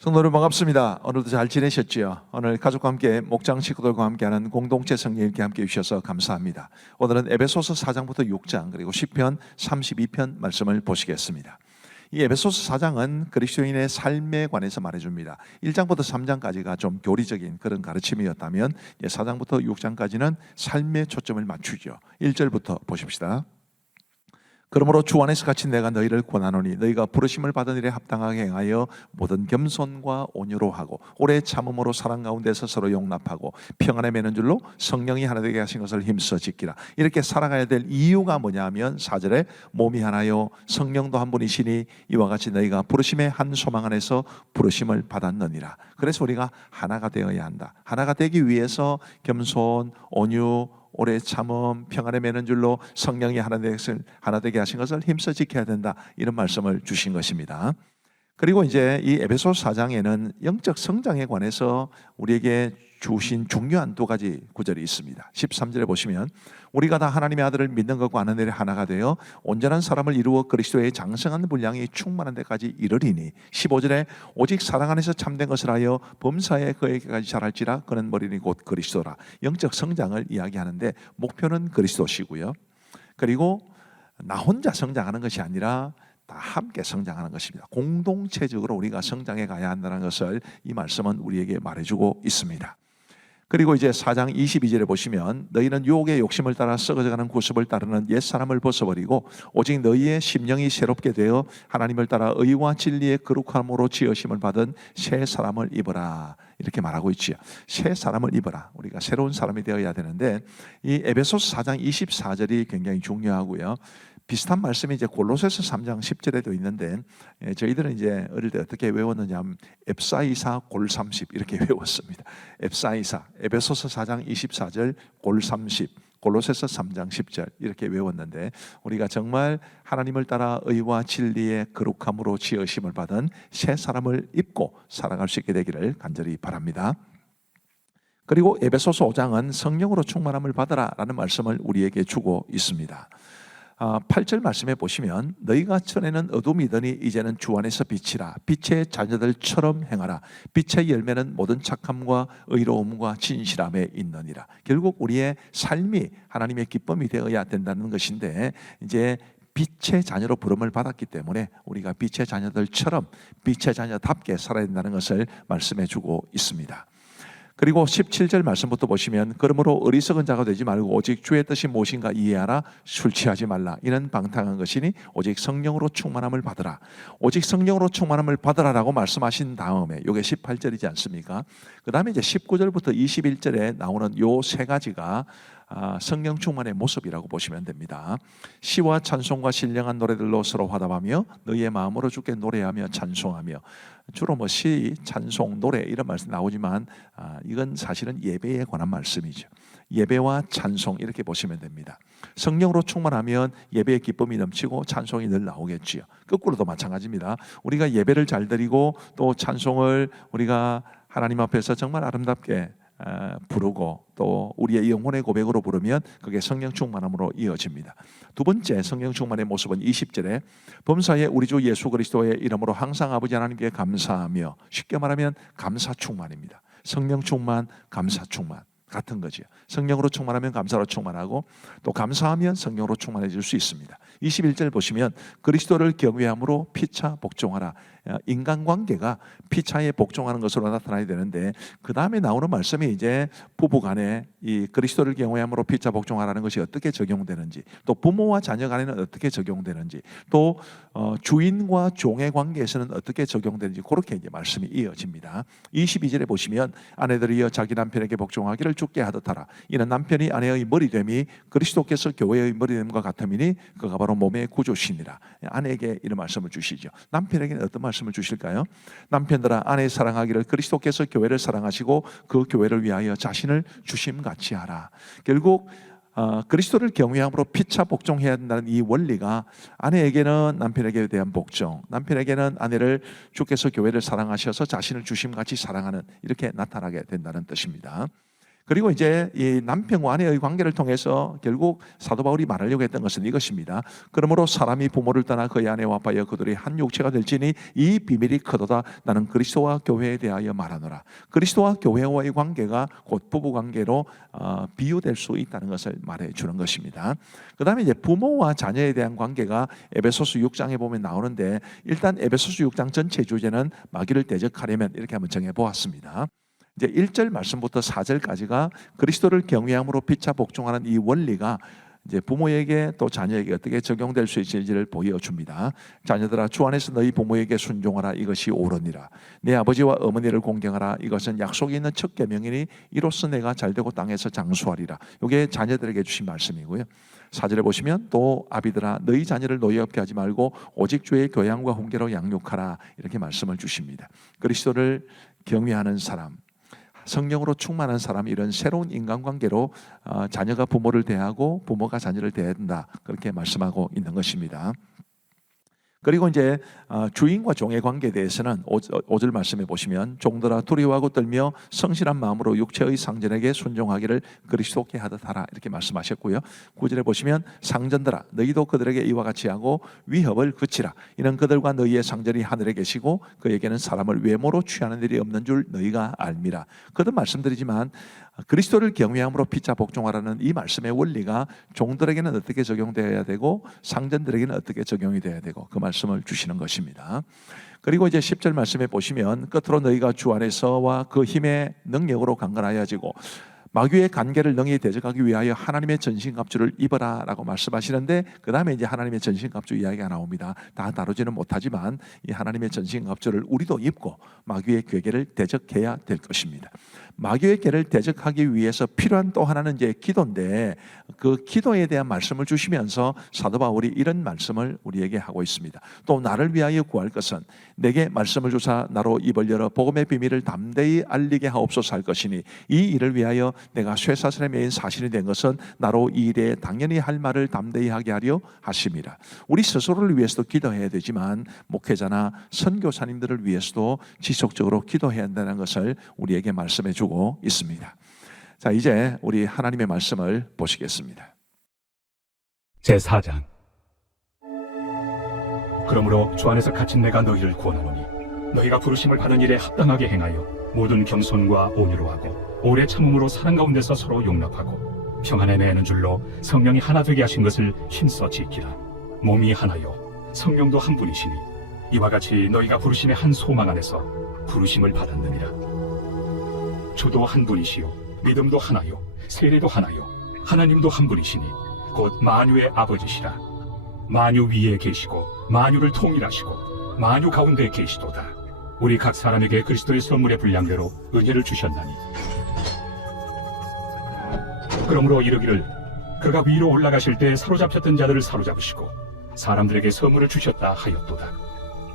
성도들 반갑습니다. 오늘도 잘 지내셨지요? 오늘 가족과 함께 목장 식구들과 함께하는 공동체 성령님께 함께 해주셔서 감사합니다. 오늘은 에베소서 4장부터 6장 그리고 시편 32편 말씀을 보시겠습니다. 이 에베소서 4장은 그리스도인의 삶에 관해서 말해줍니다. 1장부터 3장까지가 좀 교리적인 그런 가르침이었다면 4장부터 6장까지는 삶에 초점을 맞추죠. 1절부터 보십시다. 그러므로 주 안에서 갇힌 내가 너희를 권하노니 너희가 부르심을 받은 일에 합당하게 행하여 모든 겸손과 온유로 하고 오래 참음으로 사랑 가운데서 서로 용납하고 평안에 매는 줄로 성령이 하나 되게 하신 것을 힘써 지키라. 이렇게 살아가야 될 이유가 뭐냐면 4절에 몸이 하나요 성령도 한 분이시니 이와 같이 너희가 부르심의 한 소망 안에서 부르심을 받았느니라. 그래서 우리가 하나가 되어야 한다. 하나가 되기 위해서 겸손, 온유, 오래 참음, 평안에 매는 줄로 성령이 하나 되게 하신 것을 힘써 지켜야 된다. 이런 말씀을 주신 것입니다. 그리고 이제 이 에베소서 4장에는 영적 성장에 관해서 우리에게 주신 중요한 두 가지 구절이 있습니다. 13절에 보시면 우리가 다 하나님의 아들을 믿는 것과 아는 일에 하나가 되어 온전한 사람을 이루어 그리스도의 장성한 분량이 충만한 데까지 이르리니 15절에 오직 사랑 안에서 참된 것을 하여 범사에 그에게까지 자랄지라 그는 머리니 곧 그리스도라. 영적 성장을 이야기하는데 목표는 그리스도시고요. 그리고 나 혼자 성장하는 것이 아니라 다 함께 성장하는 것입니다. 공동체적으로 우리가 성장해 가야 한다는 것을 이 말씀은 우리에게 말해주고 있습니다. 그리고 이제 4장 22절에 보시면 너희는 유혹의 욕심을 따라 썩어져가는 구습을 따르는 옛사람을 벗어버리고 오직 너희의 심령이 새롭게 되어 하나님을 따라 의와 진리의 거룩함으로 지으심을 받은 새 사람을 입어라. 이렇게 말하고 있지요. 새 사람을 입어라. 우리가 새로운 사람이 되어야 되는데 이 에베소서 4장 24절이 굉장히 중요하고요. 비슷한 말씀이 이제 골로새서 3장 10절에도 있는데 저희들은 이제 어릴 때 어떻게 외웠느냐 하면 앱사이사 골30 이렇게 외웠습니다. 앱사이사, 에베소서 4장 24절 골30, 골로새서 3장 10절 이렇게 외웠는데 우리가 정말 하나님을 따라 의와 진리의 거룩함으로 지으심을 받은 새 사람을 입고 살아갈 수 있게 되기를 간절히 바랍니다. 그리고 에베소서 5장은 성령으로 충만함을 받으라라는 말씀을 우리에게 주고 있습니다. 8절 말씀에 보시면 너희가 전에는 어둠이더니 이제는 주 안에서 빛이라. 빛의 자녀들처럼 행하라. 빛의 열매는 모든 착함과 의로움과 진실함에 있느니라. 결국 우리의 삶이 하나님의 기쁨이 되어야 된다는 것인데 이제 빛의 자녀로 부름을 받았기 때문에 우리가 빛의 자녀들처럼 빛의 자녀답게 살아야 된다는 것을 말씀해 주고 있습니다. 그리고 17절 말씀부터 보시면 그러므로 어리석은 자가 되지 말고 오직 주의 뜻이 무엇인가 이해하라. 술 취하지 말라. 이는 방탕한 것이니 오직 성령으로 충만함을 받으라. 오직 성령으로 충만함을 받으라라고 말씀하신 다음에 이게 18절이지 않습니까? 그 다음에 이제 19절부터 21절에 나오는 요 세 가지가 성령 충만의 모습이라고 보시면 됩니다. 시와 찬송과 신령한 노래들로 서로 화답하며 너희의 마음으로 주께 노래하며 찬송하며. 주로 뭐 시, 찬송, 노래 이런 말씀 나오지만 이건 사실은 예배에 관한 말씀이죠. 예배와 찬송 이렇게 보시면 됩니다. 성령으로 충만하면 예배의 기쁨이 넘치고 찬송이 늘 나오겠지요. 거꾸로도 마찬가지입니다. 우리가 예배를 잘 드리고 또 찬송을 우리가 하나님 앞에서 정말 아름답게 부르고 또 우리의 영혼의 고백으로 부르면 그게 성령 충만함으로 이어집니다. 두 번째 성령 충만의 모습은 20절에 범사에 우리 주 예수 그리스도의 이름으로 항상 아버지 하나님께 감사하며, 쉽게 말하면 감사 충만입니다. 성령 충만, 감사 충만 같은 거죠. 성령으로 충만하면 감사로 충만하고 또 감사하면 성령으로 충만해질 수 있습니다. 21절 보시면 그리스도를 경외함으로 피차 복종하라. 인간관계가 피차에 복종하는 것으로 나타나야 되는데 그 다음에 나오는 말씀이 이제 부부간에 이 그리스도를 경외함으로 피차 복종하라는 것이 어떻게 적용되는지, 또 부모와 자녀 간에는 어떻게 적용되는지, 또 주인과 종의 관계에서는 어떻게 적용되는지 그렇게 이제 말씀이 이어집니다. 22절에 보시면 아내들이여 자기 남편에게 복종하기를 주께 하듯 하라. 이는 남편이 아내의 머리됨이 그리스도께서 교회의 머리됨과 같음이니 그가 바로 몸의 구주시니라. 아내에게 이런 말씀을 주시죠. 남편에게는 어떤 말씀을 주실까요? 남편들아 아내 사랑하기를 그리스도께서 교회를 사랑하시고 그 교회를 위하여 자신을 주심같이 하라. 결국 그리스도를 경외함으로 피차 복종해야 된다는 이 원리가 아내에게는 남편에게 대한 복종, 남편에게는 아내를 주께서 교회를 사랑하셔서 자신을 주심같이 사랑하는 이렇게 나타나게 된다는 뜻입니다. 그리고 이제 이 남편과 아내의 관계를 통해서 결국 사도 바울이 말하려고 했던 것은 이것입니다. 그러므로 사람이 부모를 떠나 그의 아내와 아빠여 그들이 한 육체가 될지니 이 비밀이 크도다. 나는 그리스도와 교회에 대하여 말하노라. 그리스도와 교회와의 관계가 곧 부부 관계로 비유될 수 있다는 것을 말해 주는 것입니다. 그 다음에 이제 부모와 자녀에 대한 관계가 에베소서 6장에 보면 나오는데, 일단 에베소서 6장 전체 주제는 마귀를 대적하려면 이렇게 한번 정해 보았습니다. 이제 1절 말씀부터 4절까지가 그리스도를 경외함으로 피차 복종하는 이 원리가 이제 부모에게 또 자녀에게 어떻게 적용될 수 있을지를 보여줍니다. 자녀들아, 주 안에서 너희 부모에게 순종하라. 이것이 옳으니라. 내 아버지와 어머니를 공경하라. 이것은 약속이 있는 첫 계명이니 이로써 내가 잘되고 땅에서 장수하리라. 이게 자녀들에게 주신 말씀이고요. 4절에 보시면 또 아비들아, 너희 자녀를 노예 없게 하지 말고 오직 주의 교양과 훈계로 양육하라. 이렇게 말씀을 주십니다. 그리스도를 경외하는 사람, 성령으로 충만한 사람, 이런 새로운 인간관계로 자녀가 부모를 대하고 부모가 자녀를 대해야 된다, 그렇게 말씀하고 있는 것입니다. 그리고 이제 주인과 종의 관계에 대해서는 5절 말씀해 보시면 종들아 두려워하고 떨며 성실한 마음으로 육체의 상전에게 순종하기를 그리스도께 하듯 하라. 이렇게 말씀하셨고요. 9절에 보시면 상전들아 너희도 그들에게 이와 같이 하고 위협을 그치라. 이는 그들과 너희의 상전이 하늘에 계시고 그에게는 사람을 외모로 취하는 일이 없는 줄 너희가 알미라. 거듭 말씀드리지만 그리스도를 경외함으로 피차 복종하라는 이 말씀의 원리가 종들에게는 어떻게 적용되어야 되고 상전들에게는 어떻게 적용이 되어야 되고, 그 말씀을 주시는 것입니다. 그리고 이제 10절 말씀에 보시면 끝으로 너희가 주 안에서와 그 힘의 능력으로 강건하여지고 마귀의 관계를 능히 대적하기 위하여 하나님의 전신갑주를 입어라 라고 말씀하시는데, 그 다음에 이제 하나님의 전신갑주 이야기가 나옵니다. 다 다루지는 못하지만 이 하나님의 전신갑주를 우리도 입고 마귀의 괴계를 대적해야 될 것입니다. 마귀의 괴를 대적하기 위해서 필요한 또 하나는 이제 기도인데, 그 기도에 대한 말씀을 주시면서 사도 바울이 이런 말씀을 우리에게 하고 있습니다. 또 나를 위하여 구할 것은 내게 말씀을 주사 나로 입을 열어 복음의 비밀을 담대히 알리게 하옵소서 할 것이니 이 일을 위하여 내가 쇠사슬에 매인 사실이 된 것은 나로 이 일에 당연히 할 말을 담대히 하게 하려 하심이라. 우리 스스로를 위해서도 기도해야 되지만 목회자나 선교사님들을 위해서도 지속적으로 기도해야 한다는 것을 우리에게 말씀해 주고 있습니다. 자, 이제 우리 하나님의 말씀을 보시겠습니다. 제4장. 그러므로 주 안에서 갇힌 내가 너희를 구원하노니 너희가 부르심을 받은 일에 합당하게 행하여 모든 겸손과 온유로 하고 오래 참음으로 사랑 가운데서 서로 용납하고 평안에 매는 줄로 성령이 하나 되게 하신 것을 힘써 지키라. 몸이 하나요 성령도 한 분이시니 이와 같이 너희가 부르심의 한 소망 안에서 부르심을 받았느니라. 주도 한 분이시요 믿음도 하나요 세례도 하나요 하나님도 한 분이시니 곧 만유의 아버지시라. 만유 위에 계시고 만유를 통일하시고 만유 가운데 계시도다. 우리 각 사람에게 그리스도의 선물의 분량대로 은혜를 주셨나니 그러므로 이르기를 그가 위로 올라가실 때 사로잡혔던 자들을 사로잡으시고 사람들에게 선물을 주셨다 하였도다.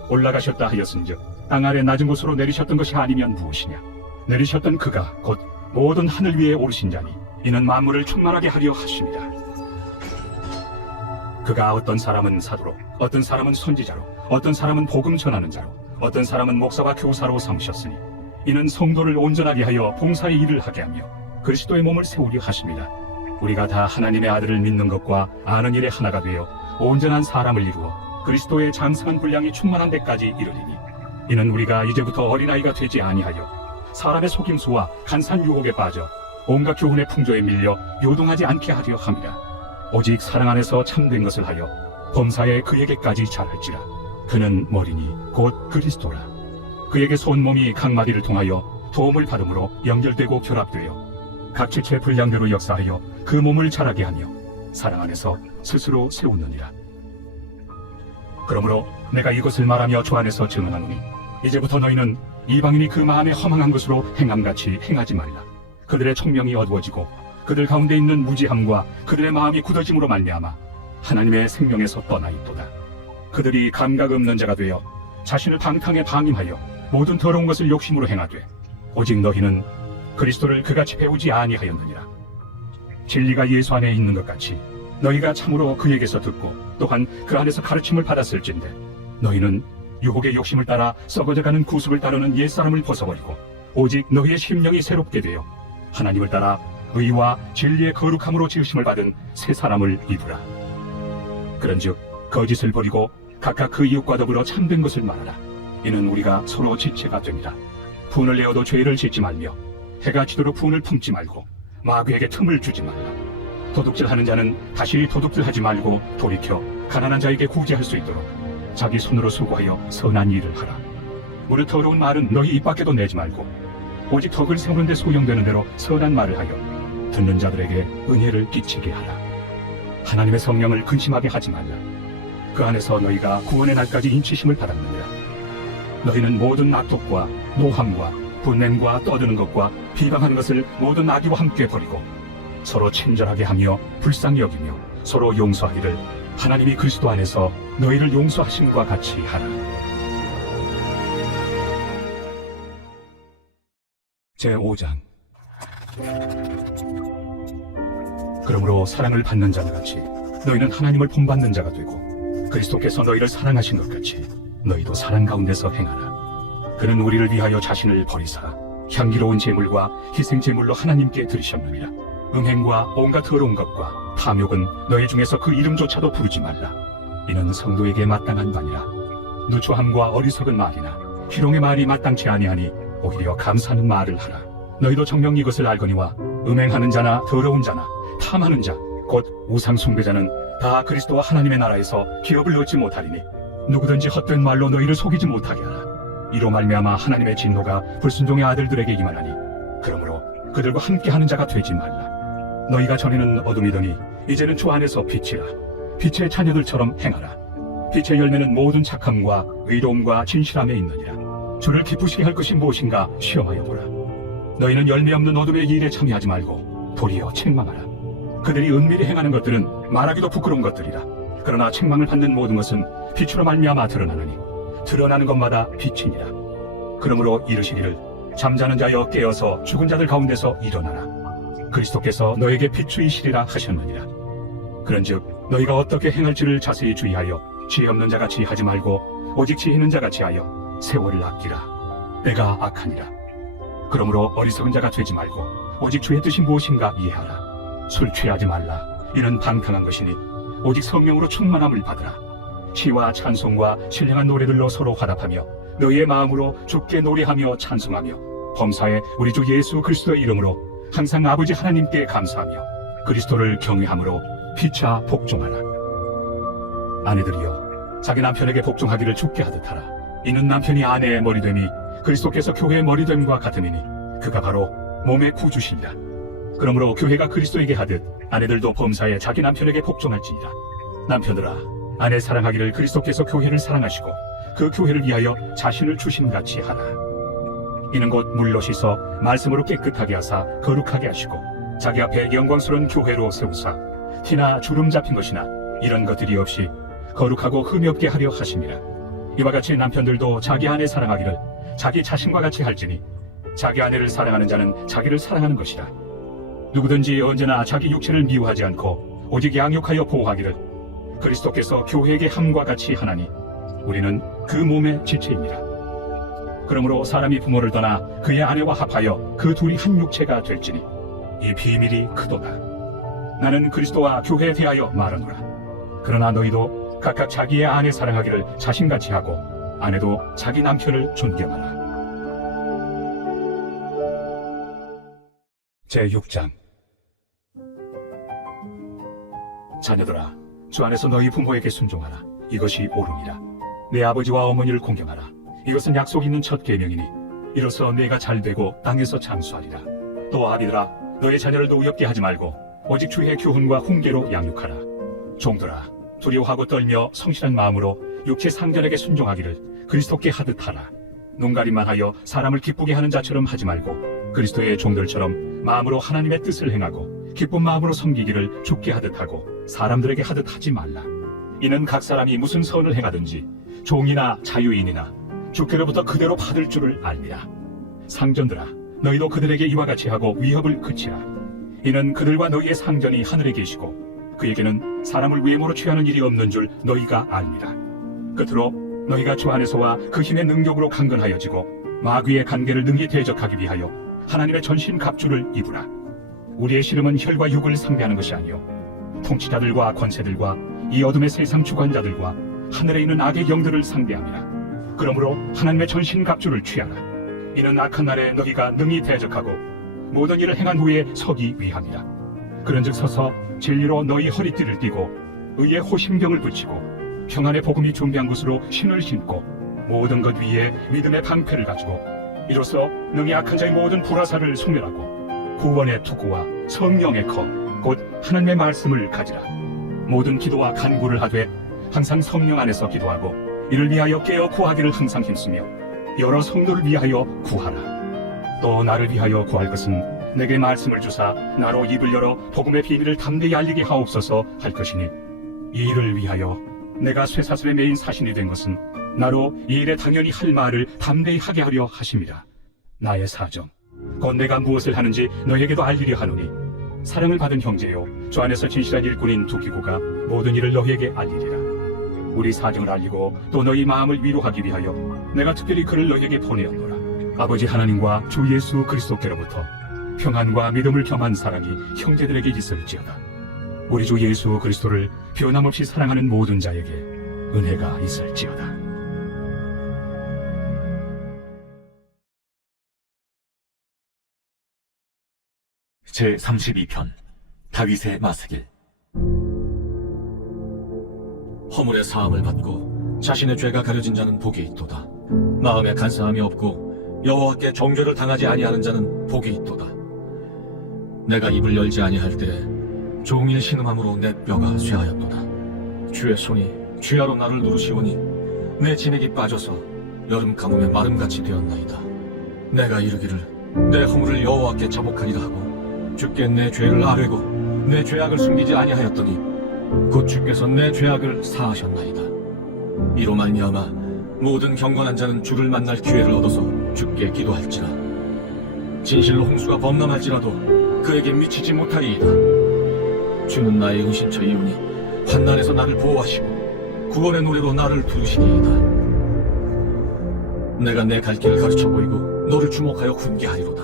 올라가셨다 하였은즉 땅 아래 낮은 곳으로 내리셨던 것이 아니면 무엇이냐. 내리셨던 그가 곧 모든 하늘 위에 오르신 자니 이는 만물을 충만하게 하려 하십니다. 그가 어떤 사람은 사도로 어떤 사람은 선지자로 어떤 사람은 복음 전하는 자로 어떤 사람은 목사와 교사로 삼으셨으니 이는 성도를 온전하게 하여 봉사의 일을 하게 하며 그리스도의 몸을 세우려 하십니다. 우리가 다 하나님의 아들을 믿는 것과 아는 일에 하나가 되어 온전한 사람을 이루어 그리스도의 장성한 분량이 충만한 데까지 이르리니 이는 우리가 이제부터 어린아이가 되지 아니하여 사람의 속임수와 간산 유혹에 빠져 온갖 교훈의 풍조에 밀려 요동하지 않게 하려 함이라. 오직 사랑 안에서 참된 것을 하여 범사에 그에게까지 잘할지라. 그는 머리니 곧 그리스도라. 그에게서 온 몸이 각 마디를 통하여 도움을 받음으로 연결되고 결합되어 각 지체 분량대로 역사하여 그 몸을 자라게 하며 사랑 안에서 스스로 세우느니라. 그러므로 내가 이것을 말하며 주 안에서 증언하노니 이제부터 너희는 이방인이 그 마음에 허망한 것으로 행함같이 행하지 말라. 그들의 총명이 어두워지고 그들 가운데 있는 무지함과 그들의 마음이 굳어짐으로 말미암아 하나님의 생명에서 떠나 있도다. 그들이 감각 없는 자가 되어 자신을 방탕에 방임하여 모든 더러운 것을 욕심으로 행하되 오직 너희는 그리스도를 그같이 배우지 아니하였느니라. 진리가 예수 안에 있는 것 같이 너희가 참으로 그에게서 듣고 또한 그 안에서 가르침을 받았을진데 너희는 유혹의 욕심을 따라 썩어져가는 구습을 따르는 옛사람을 벗어버리고 오직 너희의 심령이 새롭게 되어 하나님을 따라 의와 진리의 거룩함으로 지으심을 받은 새 사람을 입으라. 그런즉 거짓을 버리고 각각 그 이웃과 더불어 참된 것을 말하라. 이는 우리가 서로 지체가 됩니다. 분을 내어도 죄를 짓지 말며 해가 지도록 분을 품지 말고 마귀에게 틈을 주지 말라. 도둑질하는 자는 다시 도둑질하지 말고 돌이켜 가난한 자에게 구제할 수 있도록 자기 손으로 수고하여 선한 일을 하라. 무릇 더러운 말은 너희 입 밖에도 내지 말고 오직 덕을 세우는 데 소용되는 대로 선한 말을 하여 듣는 자들에게 은혜를 끼치게 하라. 하나님의 성령을 근심하게 하지 말라. 그 안에서 너희가 구원의 날까지 인치심을 받았느니라. 너희는 모든 악독과 노함과 분냄과 떠드는 것과 비방하는 것을 모든 악의와 함께 버리고 서로 친절하게 하며 불쌍히 여기며 서로 용서하기를 하나님이 그리스도 안에서 너희를 용서하심과 같이 하라. 제5장. 그러므로 사랑을 받는 자와 같이 너희는 하나님을 본받는 자가 되고 그리스도께서 너희를 사랑하신 것 같이 너희도 사랑 가운데서 행하라. 그는 우리를 위하여 자신을 버리사 향기로운 제물과 희생 제물로 하나님께 드리셨느니라. 음행과 온갖 더러운 것과 탐욕은 너희 중에서 그 이름조차도 부르지 말라. 이는 성도에게 마땅한 바니라. 누추함과 어리석은 말이나 희롱의 말이 마땅치 아니하니 오히려 감사하는 말을 하라. 너희도 정녕 이것을 알거니와 음행하는 자나 더러운 자나 탐하는 자 곧 우상 숭배자는 다 그리스도와 하나님의 나라에서 기업을 얻지 못하리니 누구든지 헛된 말로 너희를 속이지 못하게 하라. 이로 말미암아 하나님의 진노가 불순종의 아들들에게 임하나니 그러므로 그들과 함께하는 자가 되지 말라. 너희가 전에는 어둠이더니 이제는 주 안에서 빛이라. 빛의 자녀들처럼 행하라. 빛의 열매는 모든 착함과 의로움과 진실함에 있느니라. 주를 기쁘시게 할 것이 무엇인가 시험하여 보라. 너희는 열매 없는 어둠의 일에 참여하지 말고 도리어 책망하라. 그들이 은밀히 행하는 것들은 말하기도 부끄러운 것들이라. 그러나 책망을 받는 모든 것은 빛으로 말미암아 드러나느니 드러나는 것마다 빛이니라. 그러므로 이르시기를 잠자는 자여 깨어서 죽은 자들 가운데서 일어나라. 그리스도께서 너에게 비추이시리라 하셨느니라. 그런즉 너희가 어떻게 행할지를 자세히 주의하여 지혜 없는 자같이 하지 말고 오직 지혜 있는 자같이 하여 세월을 아끼라. 때가 악하니라. 그러므로 어리석은 자가 되지 말고 오직 주의 뜻이 무엇인가 이해하라. 술 취하지 말라. 이는 방탕한 것이니 오직 성령으로 충만함을 받으라. 시와 찬송과 신령한 노래들로 서로 화답하며 너희의 마음으로 주께 노래하며 찬송하며 범사에 우리 주 예수 그리스도의 이름으로 항상 아버지 하나님께 감사하며 그리스도를 경외함으로 피차 복종하라. 아내들이여 자기 남편에게 복종하기를 주께 하듯 하라. 이는 남편이 아내의 머리됨이 그리스도께서 교회의 머리됨과 같음이니 그가 바로 몸의 구주시니라. 그러므로 교회가 그리스도에게 하듯 아내들도 범사에 자기 남편에게 복종할지니라. 남편들아 아내 사랑하기를 그리스도께서 교회를 사랑하시고 그 교회를 위하여 자신을 주심같이 하라. 이는 곧 물로 씻어 말씀으로 깨끗하게 하사 거룩하게 하시고 자기 앞에 영광스러운 교회로 세우사 티나 주름 잡힌 것이나 이런 것들이 없이 거룩하고 흠이 없게 하려 하심이라. 이와 같이 남편들도 자기 아내 사랑하기를 자기 자신과 같이 할지니 자기 아내를 사랑하는 자는 자기를 사랑하는 것이라. 누구든지 언제나 자기 육체를 미워하지 않고 오직 양육하여 보호하기를 그리스도께서 교회에게 함과 같이 하나니 우리는 그 몸의 지체입니다. 그러므로 사람이 부모를 떠나 그의 아내와 합하여 그 둘이 한 육체가 될지니 이 비밀이 크도다. 나는 그리스도와 교회에 대하여 말하노라. 그러나 너희도 각각 자기의 아내 사랑하기를 자신같이 하고 아내도 자기 남편을 존경하라. 제6장. 자녀들아 주 안에서 너희 부모에게 순종하라. 이것이 옳으니라. 내 아버지와 어머니를 공경하라. 이것은 약속 있는 첫 계명이니 이로써 내가 잘되고 땅에서 장수하리라. 또 아비들아 너의 자녀를 노엽게 하지 말고 오직 주의 교훈과 훈계로 양육하라. 종들아 두려워하고 떨며 성실한 마음으로 육체 상전에게 순종하기를 그리스도께 하듯 하라. 눈가림만 하여 사람을 기쁘게 하는 자처럼 하지 말고 그리스도의 종들처럼 마음으로 하나님의 뜻을 행하고 기쁜 마음으로 섬기기를 주께 하듯 하고 사람들에게 하듯 하지 말라. 이는 각 사람이 무슨 선을 행하든지 종이나 자유인이나 주께로부터 그대로 받을 줄을 알미라. 상전들아 너희도 그들에게 이와 같이 하고 위협을 그치라. 이는 그들과 너희의 상전이 하늘에 계시고 그에게는 사람을 외모로 취하는 일이 없는 줄 너희가 알미라. 끝으로 너희가 주 안에서와 그 힘의 능력으로 강건하여지고 마귀의 관계를 능히 대적하기 위하여 하나님의 전신 갑주를 입으라. 우리의 씨름은 혈과 육을 상대하는 것이 아니요 통치자들과 권세들과 이 어둠의 세상 주관자들과 하늘에 있는 악의 영들을 상대함이라. 그러므로 하나님의 전신 갑주를 취하라. 이는 악한 날에 너희가 능히 대적하고 모든 일을 행한 후에 서기 위함이라. 그런즉 서서 진리로 너희 허리띠를 띠고 의의 호심경을 붙이고 평안의 복음이 준비한 곳으로 신을 신고 모든 것 위에 믿음의 방패를 가지고 이로써 능히 악한 자의 모든 불화살을 소멸하고 구원의 투구와 성령의 검 곧 하나님의 말씀을 가지라. 모든 기도와 간구를 하되 항상 성령 안에서 기도하고 이를 위하여 깨어 구하기를 항상 힘쓰며 여러 성도를 위하여 구하라. 또 나를 위하여 구할 것은 내게 말씀을 주사 나로 입을 열어 복음의 비밀을 담대히 알리게 하옵소서 할 것이니 이 일을 위하여 내가 쇠사슬의 메인 사신이 된 것은 나로 이 일에 당연히 할 말을 담대히 하게 하려 하심이라. 나의 사정 곧 내가 무엇을 하는지 너에게도 알리려 하노니 사랑을 받은 형제요 주 안에서 진실한 일꾼인 두기고가 모든 일을 너희에게 알리리라. 우리 사정을 알리고 또 너희 마음을 위로하기 위하여 내가 특별히 그를 너희에게 보내었노라. 아버지 하나님과 주 예수 그리스도께로부터 평안과 믿음을 겸한 사랑이 형제들에게 있을지어다. 우리 주 예수 그리스도를 변함없이 사랑하는 모든 자에게 은혜가 있을지어다. 제32편 다윗의 마스길. 허물의 사함을 받고 자신의 죄가 가려진 자는 복이 있도다. 마음에 간사함이 없고 여호와께 정죄를 당하지 아니하는 자는 복이 있도다. 내가 입을 열지 아니할 때 종일 신음함으로 내 뼈가 쇠하였도다. 주의 손이 쥐하로 나를 누르시오니 내 진액이 빠져서 여름 가뭄에 마름같이 되었나이다. 내가 이르기를 내 허물을 여호와께 자복하리라 하고 주께 내 죄를 아뢰고 내 죄악을 숨기지 아니하였더니 곧 주께서 내 죄악을 사하셨나이다. 이로 말미암아 모든 경건한 자는 주를 만날 기회를 얻어서 주께 기도할지라. 진실로 홍수가 범람할지라도 그에게 미치지 못하리이다. 주는 나의 은신처이오니 환난에서 나를 보호하시고 구원의 노래로 나를 부르시리이다. 내가 내 갈 길을 가르쳐 보이고 너를 주목하여 훈계하리로다.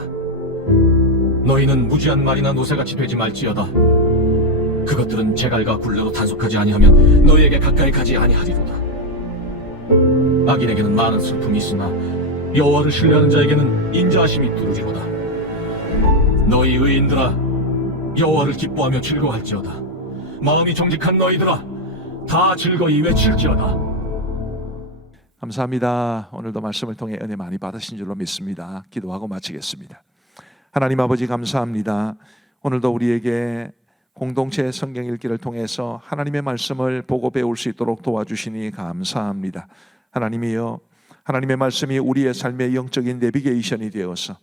너희는 무지한 말이나 노새같이 되지 말지어다. 그것들은 제갈과 굴레로 단속하지 아니하면 너희에게 가까이 가지 아니하리로다. 악인에게는 많은 슬픔이 있으나 여호와를 신뢰하는 자에게는 인자하심이 두루리로다. 너희 의인들아 여호와를 기뻐하며 즐거워할지어다. 마음이 정직한 너희들아 다 즐거이 외칠지어다. 감사합니다. 오늘도 말씀을 통해 은혜 많이 받으신 줄로 믿습니다. 기도하고 마치겠습니다. 하나님 아버지 감사합니다. 오늘도 우리에게 공동체 성경 읽기를 통해서 하나님의 말씀을 보고 배울 수 있도록 도와주시니 감사합니다. 하나님이여, 하나님의 말씀이 우리의 삶의 영적인 내비게이션이 되어서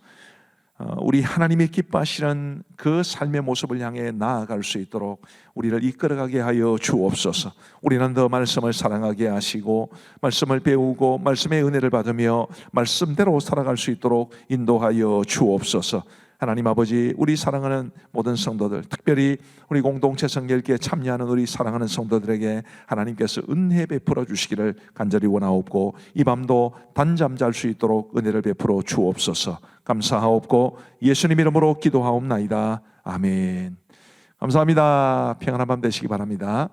우리 하나님이 기뻐하시는 그 삶의 모습을 향해 나아갈 수 있도록 우리를 이끌어가게 하여 주옵소서. 우리는 더 말씀을 사랑하게 하시고 말씀을 배우고 말씀의 은혜를 받으며 말씀대로 살아갈 수 있도록 인도하여 주옵소서. 하나님 아버지, 우리 사랑하는 모든 성도들, 특별히 우리 공동체 성결기에 참여하는 우리 사랑하는 성도들에게 하나님께서 은혜 베풀어 주시기를 간절히 원하옵고 이 밤도 단잠 잘 수 있도록 은혜를 베풀어 주옵소서. 감사하옵고 예수님 이름으로 기도하옵나이다. 아멘. 감사합니다. 평안한 밤 되시기 바랍니다.